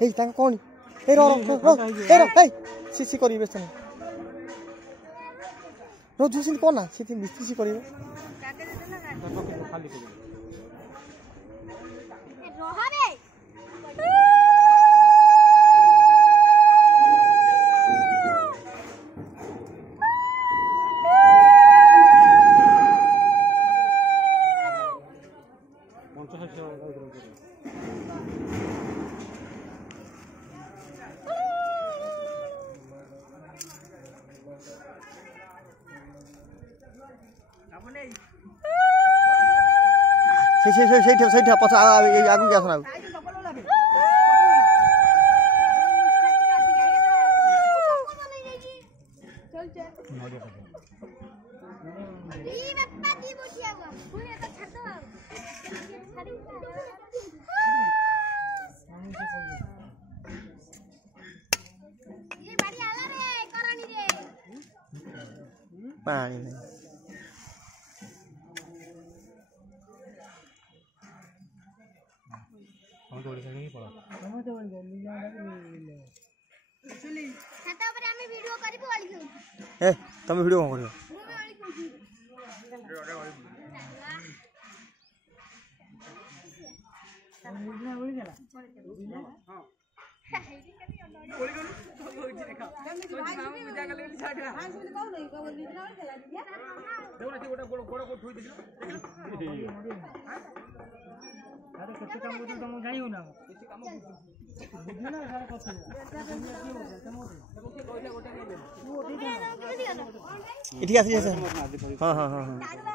हे तांग कोन हे रो हे CC करी base नहीं रो जुसिन कोन ना सीसी मिस्त्री करी खाली कर रोहा रे सही पछा आगु क्या सुना पानी नहीं हम तो ओडिसा नहीं पड़ा हम तो चली छाता ऊपर हम वीडियो करबो वाली ए तुम वीडियो कोन करियो हम वाली कोन हां ओली गनु होजी देखा मामा पूजा कर ले छाड़ हां सुन कहू नहीं को लीजना वाली खेला दिया देखो ना गोटा गोड़ा को ठोई देखिलो अरे केते काम बोल तुम जाई हो ना केते काम बुझी ना सारा कथा इठी आसी सर हां हां हां